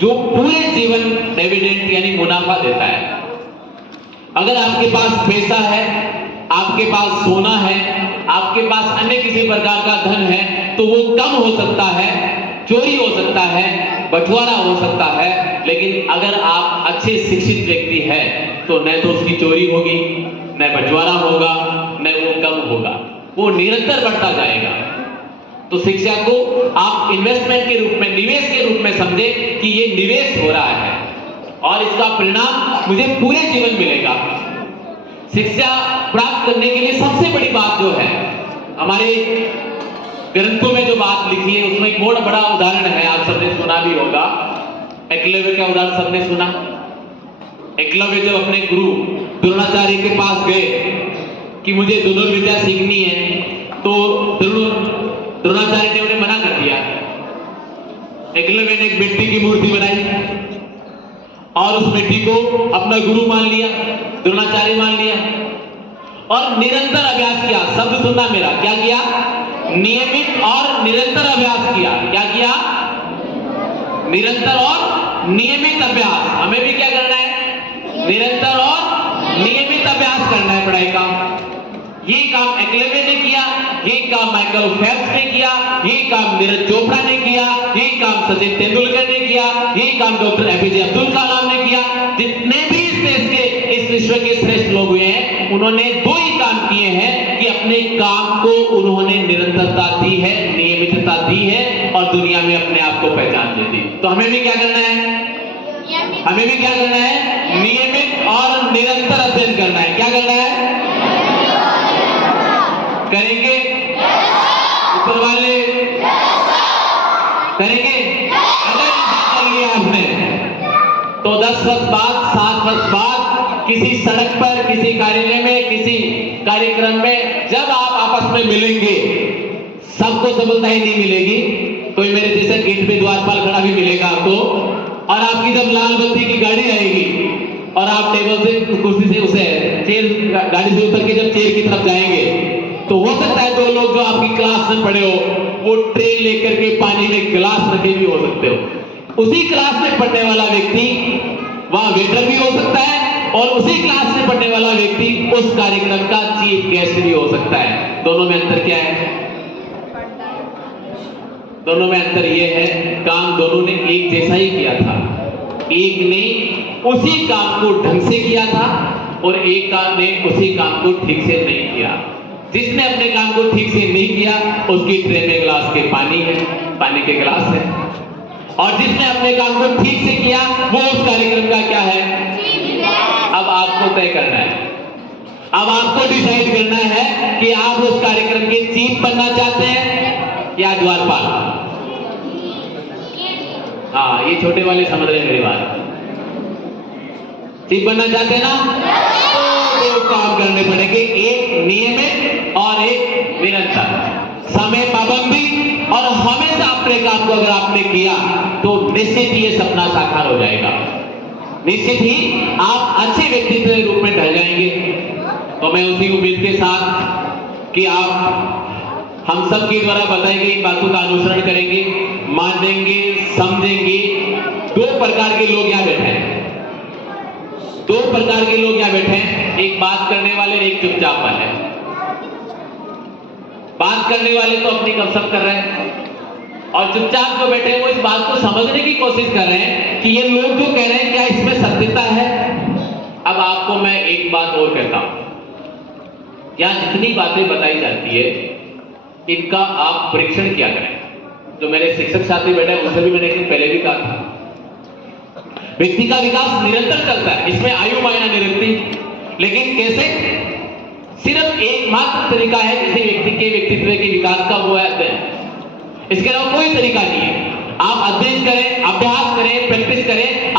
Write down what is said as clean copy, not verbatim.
जो पूरे जीवन डिविडेंड यानी मुनाफा देता है। अगर आपके पास पैसा है, आपके पास सोना है, आपके पास अन्य किसी प्रकार का धन है, तो वो कम हो सकता है, चोरी हो सकता है, बंटवारा हो सकता है, लेकिन अगर आप अच्छे शिक्षित व्यक्ति हैं तो न तो उसकी चोरी होगी, न बंटवारा होगा, न वो कम होगा, वो निरंतर बढ़ता जाएगा। तो शिक्षा को आप इन्वेस्टमेंट के रूप में, निवेश के रूप में समझे कि ये निवेश हो रहा है और इसका परिणाम मुझे पूरे जीवन मिलेगा। शिक्षा प्राप्त करने के लिए सबसे बड़ी बात जो है, हमारे ग्रंथों में जो बात लिखी है उसमें एक बहुत बड़ा उदाहरण है, आप सबने सुना भी होगा। एकलव्य का उदाहरण सबने सुना। एकलव्य जब अपने गुरु द्रोणाचार्य के पास गए कि मुझे धनुर्विद्या सीखनी है, तो द्रोणाचार्य ने उन्हें मना कर दिया। एकलव्य ने एक मिट्टी की मूर्ति बनाई और उस मिट्टी को अपना गुरु मान लिया, द्रोणाचार्य मान लिया और निरंतर अभ्यास किया। शब्द सुनना मेरा, क्या किया? नियमित और निरंतर अभ्यास किया। क्या किया? निरंतर और नियमित अभ्यास। हमें भी क्या करना है? निरंतर और नियमित अभ्यास करना है पढ़ाई का। ये काम एकलव्य ने किया, ये काम माइकल फेल्प्स ने किया, ये काम नीरज चोपड़ा ने किया, ये काम सचिन तेंदुलकर ने किया, ये काम डॉक्टर एपीजे अब्दुल कलाम ने किया। जितने भी इस देश के, इस विश्व के श्रेष्ठ लोग हुए हैं, उन्होंने दो ही काम किए हैं कि अपने काम को उन्होंने निरंतरता दी है, नियमितता दी है और दुनिया में अपने आप को पहचान दे दी। तो हमें भी क्या करना है? हमें भी क्या करना है? नियमित और निरंतर अध्ययन करना है। क्या करना है? करेंगे? ऊपर वाले करेंगे? अगर ऐसा कर लिया आपने तो 10 वर्ष बाद, 7 वर्ष बाद किसी सड़क पर, किसी कार्यालय में, किसी कार्यक्रम में जब आप आपस में मिलेंगे, सबको सफलता ही नहीं मिलेगी। कोई मेरे जैसे गेट पे द्वारपाल खड़ा भी मिलेगा आपको, और आपकी जब लाल बत्ती की गाड़ी आएगी और आप टेबल से, कुर्सी से, उसे चेयर, गाड़ी से उतर के जब चेयर की तरफ जाएंगे, तो हो सकता है 2 लोग जो आपकी क्लास में पढ़े हो, वो ट्रे लेकर के पानी में गिलास रखे भी हो सकते हो। उसी क्लास में पढ़ने वाला व्यक्ति वहां वेटर भी हो सकता है और उसी क्लास में पढ़ने वाला व्यक्ति उस कार्यक्रम का चीफ गेस्ट भी हो सकता है। दोनों में अंतर क्या है? दोनों में अंतर यह है, काम दोनों ने एक जैसा ही किया था। एक ने उसी काम को ढंग से किया था और एक ने उसी काम को ठीक से नहीं किया। जिसने अपने काम को ठीक से नहीं किया, उसकी ट्रे में गिलास के पानी है, पानी के गिलास है, और जिसने अपने काम को ठीक से किया, वो उस कार्यक्रम का क्या है? अब आपको तय करना है, अब आपको डिसाइड करना है कि आप उस कार्यक्रम के चीफ बनना चाहते हैं या द्वारपाल। हाँ, ये छोटे वाले समझ रहे मेरी बात। चीफ बनना चाहते हैं ना? तो 2 काम करने पड़ेंगे, एक नियमित और एक निरंतर। समय पाबंदी और हमेशा अपने काम को अगर आपने किया तो निश्चित ही ये सपना साकार हो जाएगा। निश्चित ही आप अच्छे व्यक्तित्व के रूप में ढल जाएंगे। तो मैं उसी उम्मीद के साथ कि आप हम सब के द्वारा बताई गई बातों का अनुसरण करेंगे, मानेंगे, समझेंगे। 2 प्रकार के लोग यहाँ बैठे हैं, 2 प्रकार के लोग यहाँ बैठे हैं, एक बात करने वाले, एक चुपचाप वाले। बात करने वाले तो अपनी गपशप कर रहे हैं और चुपचाप जो बैठे हैं वो इस बात को समझने की कोशिश कर रहे हैं कि ये लोग जो कह रहे हैं क्या इसमें सत्यता है। अब आपको मैं एक बात और कहता हूं, यहां जितनी बातें बताई जाती है इनका आप परीक्षण किया करें। जो मेरे शिक्षक साथी बैठे हैं उनसे भी मैंने एक दिन पहले भी कहा था, व्यक्ति का विकास निरंतर चलता है, इसमें आयु मायना नहीं रखती। लेकिन कैसे? सिर्फ एकमात्र तरीका है किसी व्यक्ति के व्यक्तित्व के विकास का, वो है अध्ययन। इसके अलावा कोई तरीका नहीं है। आप अध्ययन करें, अभ्यास करें, प्रैक्टिस करें।